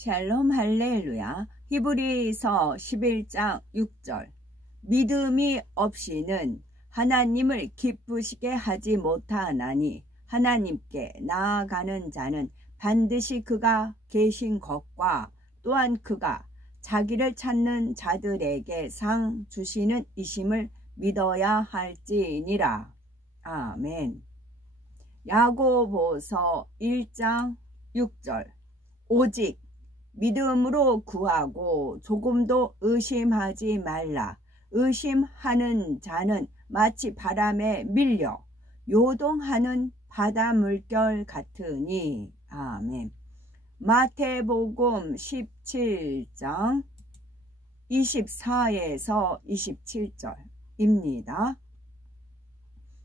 샬롬 할렐루야. 히브리서 11장 6절. 믿음이 없이는 하나님을 기쁘시게 하지 못하나니 하나님께 나아가는 자는 반드시 그가 계신 것과 또한 그가 자기를 찾는 자들에게 상 주시는 이심을 믿어야 할지니라. 아멘. 야고보서 1장 6절. 오직 믿음으로 구하고 조금도 의심하지 말라. 의심하는 자는 마치 바람에 밀려 요동하는 바다 물결 같으니. 아멘. 마태복음 17장 24에서 27절입니다.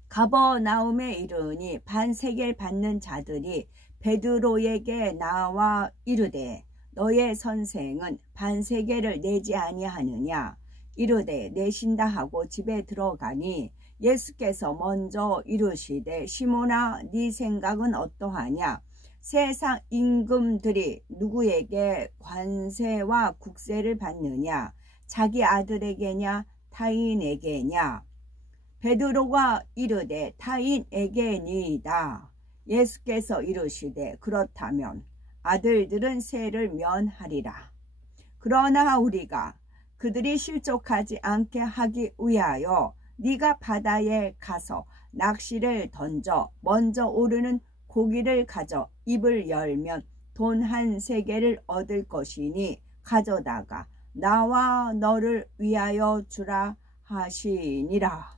가버나움에 이르니 반세겔 받는 자들이 베드로에게 나와 이르되 너의 선생은 반세겔을 내지 아니하느냐. 이르되 내신다 하고 집에 들어가니 예수께서 먼저 이르시되 시몬아 네 생각은 어떠하냐. 세상 임금들이 누구에게 관세와 국세를 받느냐. 자기 아들에게냐 타인에게냐. 베드로가 이르되 타인에게니이다. 예수께서 이르시되 그렇다면 아들들은 세를 면하리라. 그러나 우리가 그들이 실족하지 않게 하기 위하여 네가 바다에 가서 낚시를 던져 먼저 오르는 고기를 가져 입을 열면 돈 한 세겔을 얻을 것이니 가져다가 나와 너를 위하여 주라 하시니라.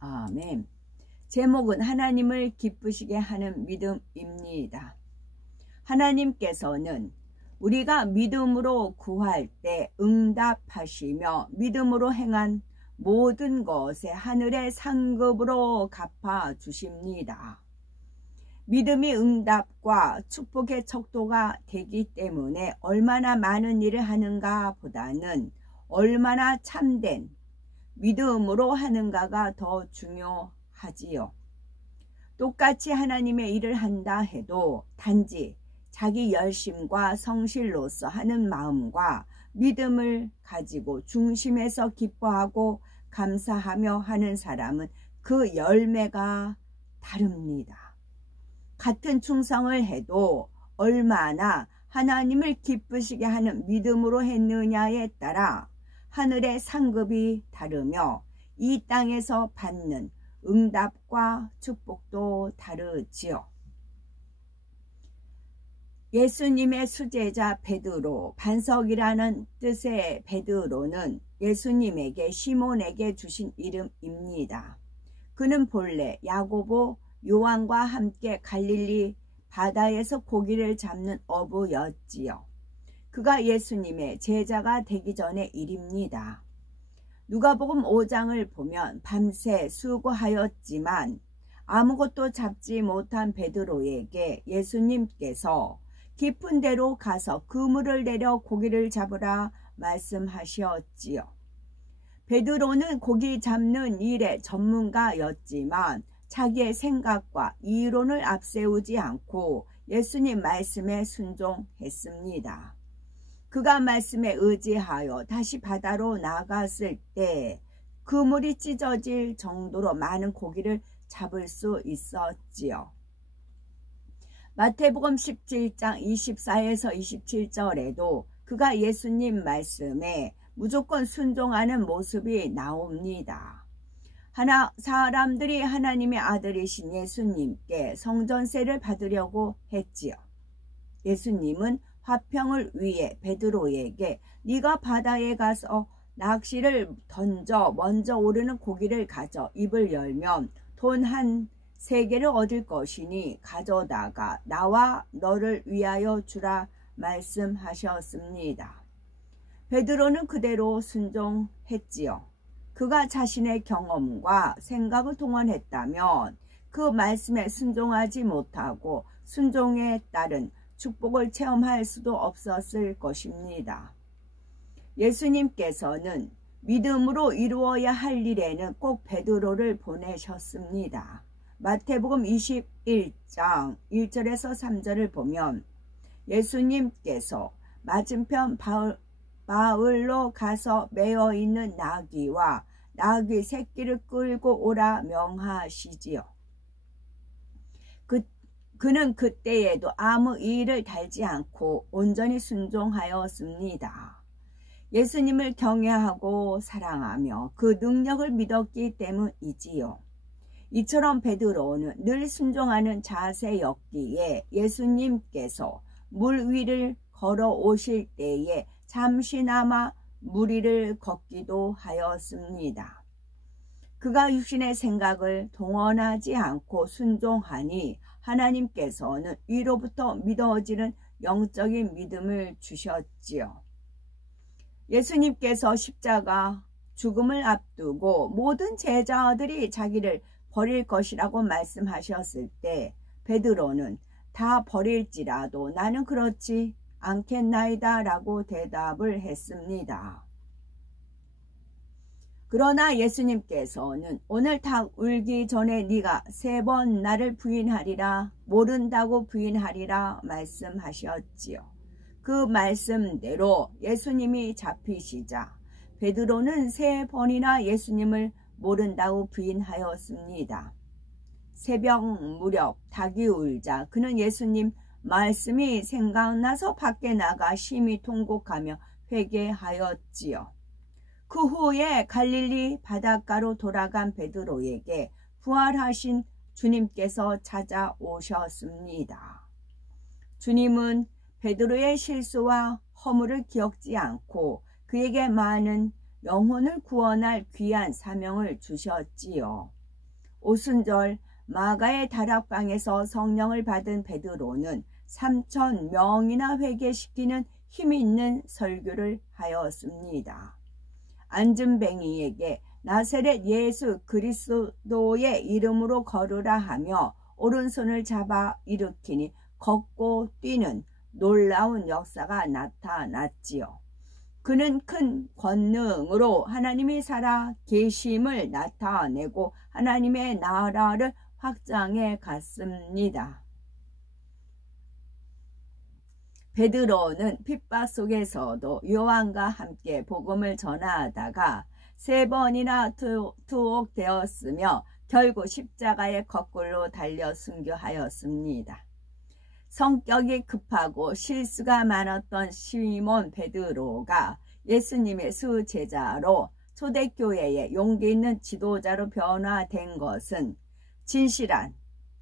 아멘. 제목은 하나님을 기쁘시게 하는 믿음입니다. 하나님께서는 우리가 믿음으로 구할 때 응답하시며 믿음으로 행한 모든 것에 하늘의 상급으로 갚아주십니다. 믿음이 응답과 축복의 척도가 되기 때문에 얼마나 많은 일을 하는가 보다는 얼마나 참된 믿음으로 하는가가 더 중요하지요. 똑같이 하나님의 일을 한다 해도 단지 자기 열심과 성실로서 하는 마음과 믿음을 가지고 중심에서 기뻐하고 감사하며 하는 사람은 그 열매가 다릅니다. 같은 충성을 해도 얼마나 하나님을 기쁘시게 하는 믿음으로 했느냐에 따라 하늘의 상급이 다르며 이 땅에서 받는 응답과 축복도 다르지요. 예수님의 수제자 베드로, 반석이라는 뜻의 베드로는 예수님에게 시몬에게 주신 이름입니다. 그는 본래 야고보, 요한과 함께 갈릴리 바다에서 고기를 잡는 어부였지요. 그가 예수님의 제자가 되기 전의 일입니다. 누가복음 5장을 보면 밤새 수고하였지만 아무것도 잡지 못한 베드로에게 예수님께서 깊은 데로 가서 그물을 내려 고기를 잡으라 말씀하셨지요. 베드로는 고기 잡는 일의 전문가였지만 자기의 생각과 이론을 앞세우지 않고 예수님 말씀에 순종했습니다. 그가 말씀에 의지하여 다시 바다로 나갔을 때 그물이 찢어질 정도로 많은 고기를 잡을 수 있었지요. 마태복음 17장 24에서 27절에도 그가 예수님 말씀에 무조건 순종하는 모습이 나옵니다. 사람들이 하나님의 아들이신 예수님께 성전세를 받으려고 했지요. 예수님은 화평을 위해 베드로에게 네가 바다에 가서 낚시를 던져 먼저 오르는 고기를 가져 입을 열면 돈 한 세겔을 얻을 것이니 가져다가 나와 너를 위하여 주라 말씀하셨습니다. 베드로는 그대로 순종했지요. 그가 자신의 경험과 생각을 동원했다면 그 말씀에 순종하지 못하고 순종에 따른 축복을 체험할 수도 없었을 것입니다. 예수님께서는 믿음으로 이루어야 할 일에는 꼭 베드로를 보내셨습니다. 마태복음 21장 1절에서 3절을 보면 예수님께서 맞은편 마을로 가서 매어 있는 나귀와 나귀 새끼를 끌고 오라 명하시지요. 그는 그때에도 아무 이의를 달지 않고 온전히 순종하였습니다. 예수님을 경외하고 사랑하며 그 능력을 믿었기 때문이지요. 이처럼 베드로는 늘 순종하는 자세였기에 예수님께서 물 위를 걸어오실 때에 잠시나마 물 위를 걷기도 하였습니다. 그가 육신의 생각을 동원하지 않고 순종하니 하나님께서는 위로부터 믿어지는 영적인 믿음을 주셨지요. 예수님께서 십자가 죽음을 앞두고 모든 제자들이 자기를 버릴 것이라고 말씀하셨을 때 베드로는 다 버릴지라도 나는 그렇지 않겠나이다 라고 대답을 했습니다. 그러나 예수님께서는 오늘 닭 울기 전에 네가 3번 나를 부인하리라 모른다고 부인하리라 말씀하셨지요. 그 말씀대로 예수님이 잡히시자 베드로는 3번이나 예수님을 모른다고 부인하였습니다. 새벽 무렵 닭이 울자 그는 예수님 말씀이 생각나서 밖에 나가 심히 통곡하며 회개하였지요. 그 후에 갈릴리 바닷가로 돌아간 베드로에게 부활하신 주님께서 찾아오셨습니다. 주님은 베드로의 실수와 허물을 기억지 않고 그에게 많은 영혼을 구원할 귀한 사명을 주셨지요. 오순절 마가의 다락방에서 성령을 받은 베드로는 3,000명이나 회개시키는 힘이 있는 설교를 하였습니다. 안진뱅이에게 나사렛 예수 그리스도의 이름으로 걸으라 하며 오른손을 잡아 일으키니 걷고 뛰는 놀라운 역사가 나타났지요. 그는 큰 권능으로 하나님이 살아 계심을 나타내고 하나님의 나라를 확장해 갔습니다. 베드로는 핍박 속에서도 요한과 함께 복음을 전하다가 3번이나 투옥되었으며 결국 십자가에 거꾸로 달려 순교하였습니다. 성격이 급하고 실수가 많았던 시몬 베드로가 예수님의 수제자로 초대교회의 용기 있는 지도자로 변화된 것은 진실한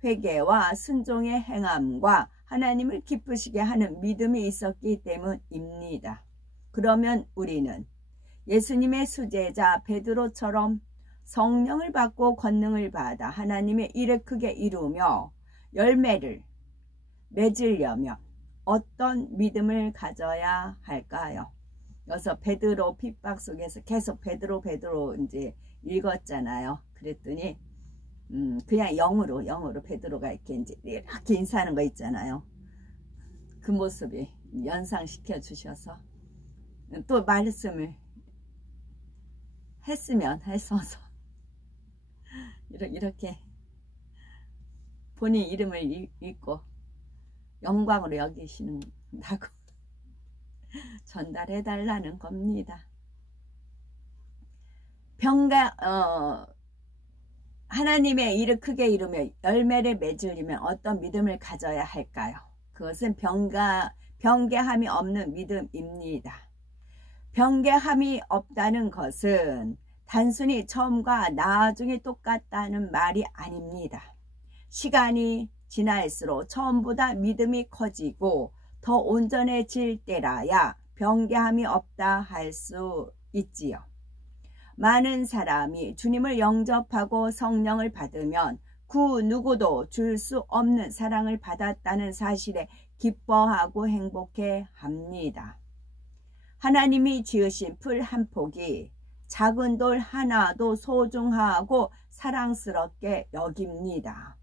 회개와 순종의 행함과 하나님을 기쁘시게 하는 믿음이 있었기 때문입니다. 그러면 우리는 예수님의 수제자 베드로처럼 성령을 받고 권능을 받아 하나님의 일을 크게 이루며 열매를 맺으려면 어떤 믿음을 가져야 할까요? 여기서 베드로 핍박 속에서 계속 베드로 이제 읽었잖아요. 그랬더니 그냥 영으로 베드로가 이렇게 인사하는 거 있잖아요. 그 모습이 연상시켜 주셔서 또 말씀을 했으면 했어서 이렇게 본인 이름을 읽고 영광으로 여기시는다고 전달해 달라는 겁니다. 하나님의 일을 크게 이루며 열매를 맺으려면 어떤 믿음을 가져야 할까요? 그것은 변개함이 없는 믿음입니다. 변개함이 없다는 것은 단순히 처음과 나중이 똑같다는 말이 아닙니다. 시간이 지날수록 처음보다 믿음이 커지고 더 온전해질 때라야 변개함이 없다 할 수 있지요. 많은 사람이 주님을 영접하고 성령을 받으면 그 누구도 줄 수 없는 사랑을 받았다는 사실에 기뻐하고 행복해 합니다. 하나님이 지으신 풀 한 폭이 작은 돌 하나도 소중하고 사랑스럽게 여깁니다.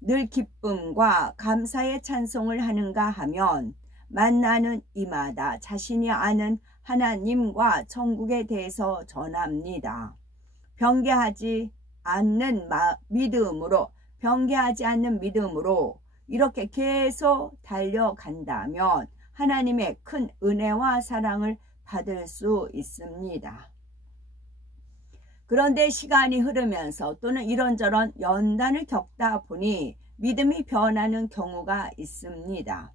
늘 기쁨과 감사의 찬송을 하는가 하면 만나는 이마다 자신이 아는 하나님과 천국에 대해서 전합니다. 변개하지 않는 믿음으로 이렇게 계속 달려간다면 하나님의 큰 은혜와 사랑을 받을 수 있습니다. 그런데 시간이 흐르면서 또는 이런저런 연단을 겪다 보니 믿음이 변하는 경우가 있습니다.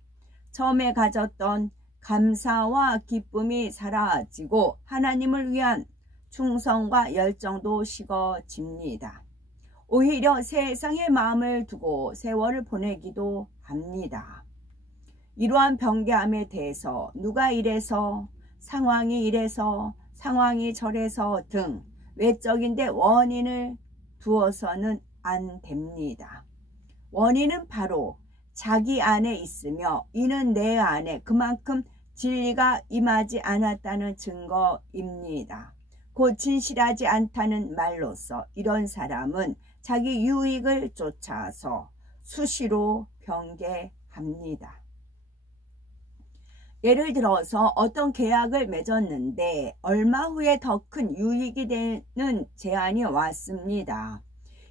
처음에 가졌던 감사와 기쁨이 사라지고 하나님을 위한 충성과 열정도 식어집니다. 오히려 세상의 마음을 두고 세월을 보내기도 합니다. 이러한 변개함에 대해서 누가 이래서, 상황이 이래서, 상황이 저래서 등 외적인데 원인을 두어서는 안 됩니다. 원인은 바로 자기 안에 있으며 이는 내 안에 그만큼 진리가 임하지 않았다는 증거입니다. 곧 진실하지 않다는 말로써 이런 사람은 자기 유익을 쫓아서 수시로 변개합니다. 예를 들어서 어떤 계약을 맺었는데 얼마 후에 더 큰 유익이 되는 제안이 왔습니다.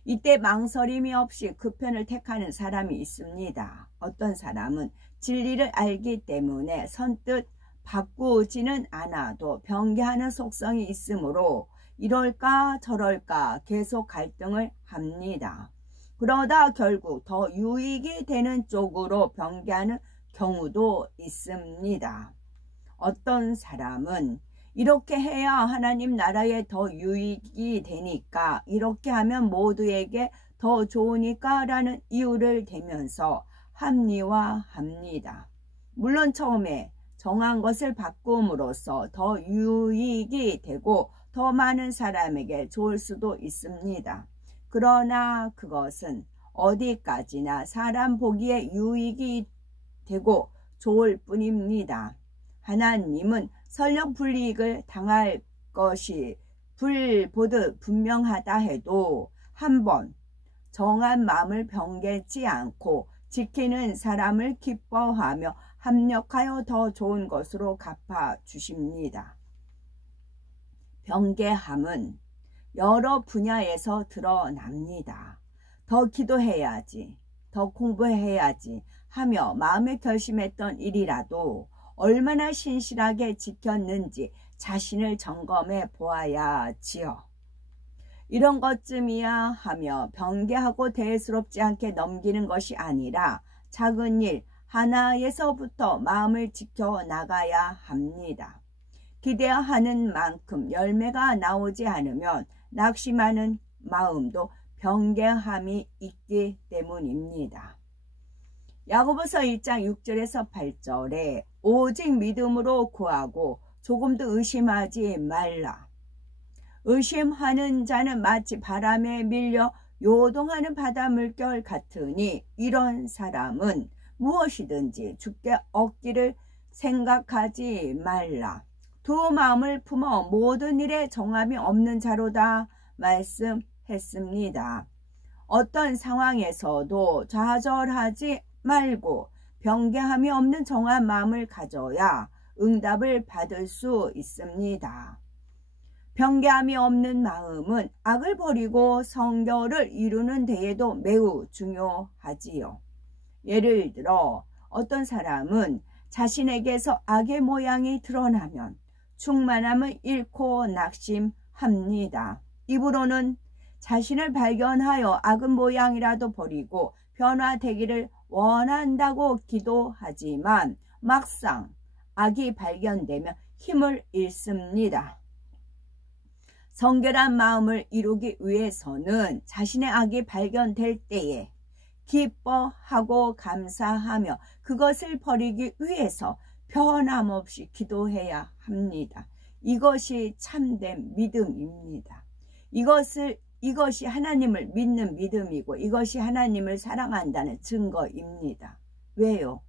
이때 망설임이 없이 그 편을 택하는 사람이 있습니다. 어떤 사람은 진리를 알기 때문에 선뜻 바꾸지는 않아도 변개하는 속성이 있으므로 이럴까 저럴까 계속 갈등을 합니다. 그러다 결국 더 유익이 되는 쪽으로 변개하는 경우도 있습니다. 어떤 사람은 이렇게 해야 하나님 나라에 더 유익이 되니까, 이렇게 하면 모두에게 더 좋으니까 라는 이유를 대면서 합리화합니다. 물론 처음에 정한 것을 바꿈으로써 더 유익이 되고 더 많은 사람에게 좋을 수도 있습니다. 그러나 그것은 어디까지나 사람 보기에 유익이 되고 좋을 뿐입니다. 하나님은 설령 불이익을 당할 것이 불보듯 분명하다 해도 한번 정한 마음을 변개치 않고 지키는 사람을 기뻐하며 합력하여 더 좋은 것으로 갚아주십니다. 변개함은 여러 분야에서 드러납니다. 더 기도해야지, 더 공부해야지 하며 마음에 결심했던 일이라도 얼마나 신실하게 지켰는지 자신을 점검해 보아야지요. 이런 것쯤이야 하며 변개하고 대수롭지 않게 넘기는 것이 아니라 작은 일 하나에서부터 마음을 지켜나가야 합니다. 기대하는 만큼 열매가 나오지 않으면 낙심하는 마음도 변개함이 있기 때문입니다. 야고보서 1장 6절에서 8절에 오직 믿음으로 구하고 조금도 의심하지 말라. 의심하는 자는 마치 바람에 밀려 요동하는 바다 물결 같으니 이런 사람은 무엇이든지 주께 얻기를 생각하지 말라. 두 마음을 품어 모든 일에 정함이 없는 자로다 말씀했습니다. 어떤 상황에서도 좌절하지 말고 변개함이 없는 정한 마음을 가져야 응답을 받을 수 있습니다. 변개함이 없는 마음은 악을 버리고 성결을 이루는 데에도 매우 중요하지요. 예를 들어 어떤 사람은 자신에게서 악의 모양이 드러나면 충만함을 잃고 낙심합니다. 입으로는 자신을 발견하여 악은 모양이라도 버리고 변화되기를 원한다고 기도하지만 막상 악이 발견되면 힘을 잃습니다. 성결한 마음을 이루기 위해서는 자신의 악이 발견될 때에 기뻐하고 감사하며 그것을 버리기 위해서 변함없이 기도해야 합니다. 이것이 참된 믿음입니다. 이것이 하나님을 믿는 믿음이고 이것이 하나님을 사랑한다는 증거입니다. 왜요?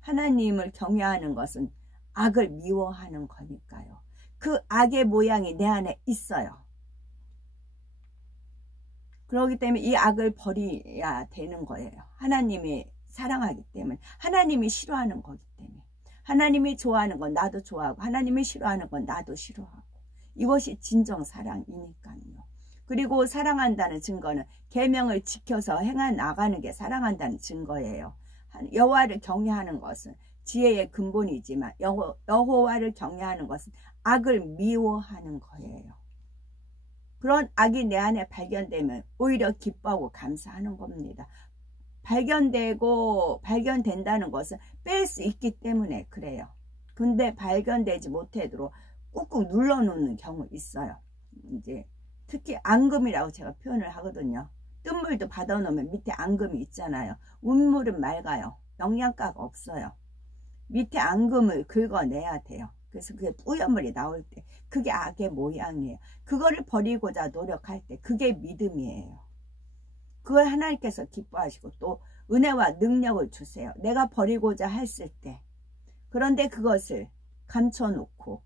하나님을 경외하는 것은 악을 미워하는 거니까요. 그 악의 모양이 내 안에 있어요. 그렇기 때문에 이 악을 버려야 되는 거예요. 하나님이 사랑하기 때문에, 하나님이 싫어하는 거기 때문에. 하나님이 좋아하는 건 나도 좋아하고 하나님이 싫어하는 건 나도 싫어하고, 이것이 진정 사랑이니까요. 그리고 사랑한다는 증거는 계명을 지켜서 행해 나가는 게 사랑한다는 증거예요. 여호와를 경외하는 것은 지혜의 근본이지만 여호와를 경외하는 것은 악을 미워하는 거예요. 그런 악이 내 안에 발견되면 오히려 기뻐하고 감사하는 겁니다. 발견된다는 것은 뺄 수 있기 때문에 그래요. 근데 발견되지 못하도록 꾹꾹 눌러놓는 경우 있어요. 이제 특히 앙금이라고 제가 표현을 하거든요. 뜬물도 받아놓으면 밑에 앙금이 있잖아요. 운물은 맑아요. 영양가가 없어요. 밑에 앙금을 긁어내야 돼요. 그래서 그게 뿌연물이 나올 때 그게 악의 모양이에요. 그거를 버리고자 노력할 때 그게 믿음이에요. 그걸 하나님께서 기뻐하시고 또 은혜와 능력을 주세요. 내가 버리고자 했을 때. 그런데 그것을 감춰놓고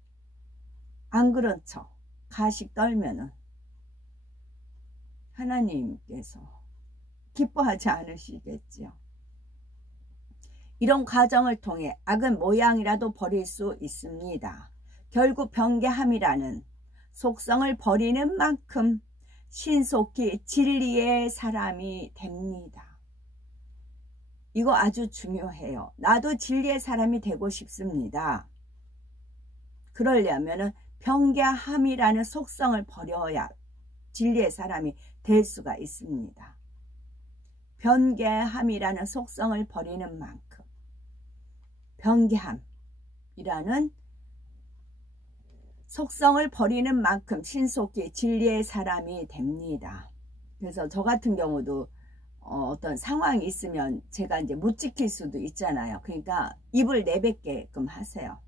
안 그런 척 가식 떨면은 하나님께서 기뻐하지 않으시겠지요. 이런 과정을 통해 악은 모양이라도 버릴 수 있습니다. 결국 변개함이라는 속성을 버리는 만큼 신속히 진리의 사람이 됩니다. 이거 아주 중요해요. 나도 진리의 사람이 되고 싶습니다. 그러려면 변개함이라는 속성을 버려야 진리의 사람이 될 수가 있습니다. 변개함이라는 속성을 버리는 만큼 변개함이라는 속성을 버리는 만큼 신속히 진리의 사람이 됩니다. 그래서 저 같은 경우도 어떤 상황이 있으면 제가 이제 못 지킬 수도 있잖아요. 그러니까 입을 내뱉게끔 하세요.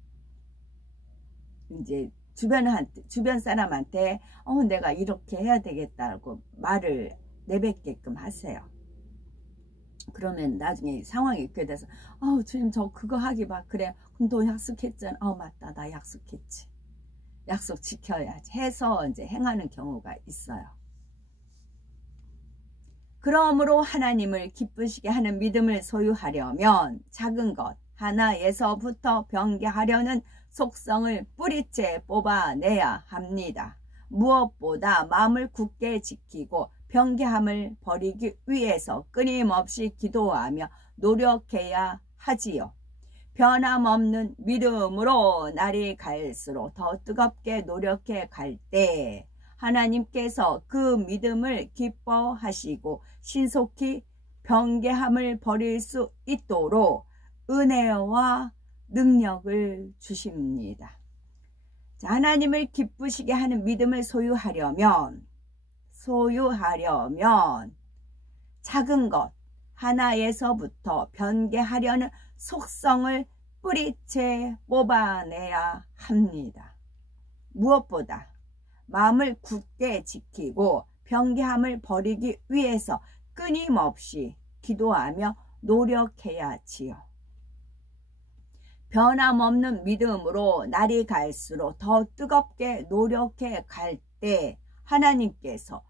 이제 주변 사람한테 내가 이렇게 해야 되겠다고 말을 내뱉게끔 하세요. 그러면 나중에 상황이 있게 돼서 주님 저 그거 하기 막 그래. 그럼 너 약속했잖아. 맞다 나 약속했지. 약속 지켜야지 해서 이제 행하는 경우가 있어요. 그러므로 하나님을 기쁘시게 하는 믿음을 소유하려면 작은 것 하나에서부터 변개하려는 속성을 뿌리째 뽑아내야 합니다. 무엇보다 마음을 굳게 지키고 변개함을 버리기 위해서 끊임없이 기도하며 노력해야 하지요. 변함없는 믿음으로 날이 갈수록 더 뜨겁게 노력해 갈 때 하나님께서 그 믿음을 기뻐하시고 신속히 변개함을 버릴 수 있도록 은혜와 능력을 주십니다. 자, 하나님을 기쁘시게 하는 믿음을 소유하려면 작은 것 하나에서부터 변개하려는 속성을 뿌리째 뽑아내야 합니다. 무엇보다 마음을 굳게 지키고 변개함을 버리기 위해서 끊임없이 기도하며 노력해야지요. 변함없는 믿음으로 날이 갈수록 더 뜨겁게 노력해 갈 때 하나님께서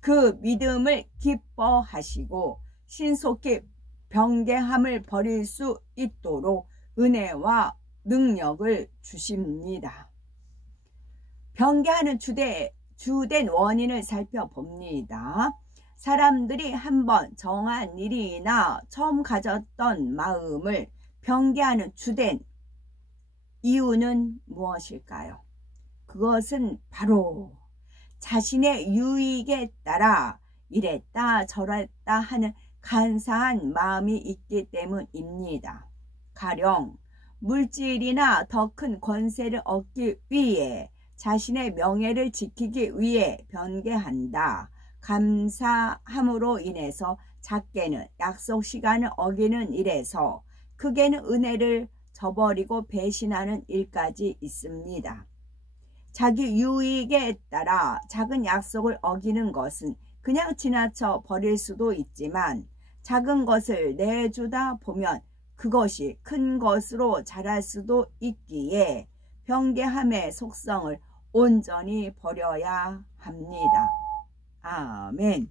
그 믿음을 기뻐하시고 신속히 변개함을 버릴 수 있도록 은혜와 능력을 주십니다. 변개하는 주된 원인을 살펴봅니다. 사람들이 한번 정한 일이나 처음 가졌던 마음을 변개하는 주된 이유는 무엇일까요? 그것은 바로 자신의 유익에 따라 이랬다 저랬다 하는 간사한 마음이 있기 때문입니다. 가령 물질이나 더 큰 권세를 얻기 위해 자신의 명예를 지키기 위해 변개한다. 감사함으로 인해서 작게는 약속 시간을 어기는 일에서 크게는 은혜를 저버리고 배신하는 일까지 있습니다. 자기 유익에 따라 작은 약속을 어기는 것은 그냥 지나쳐 버릴 수도 있지만 작은 것을 내주다 보면 그것이 큰 것으로 자랄 수도 있기에 변개함의 속성을 온전히 버려야 합니다. 아멘.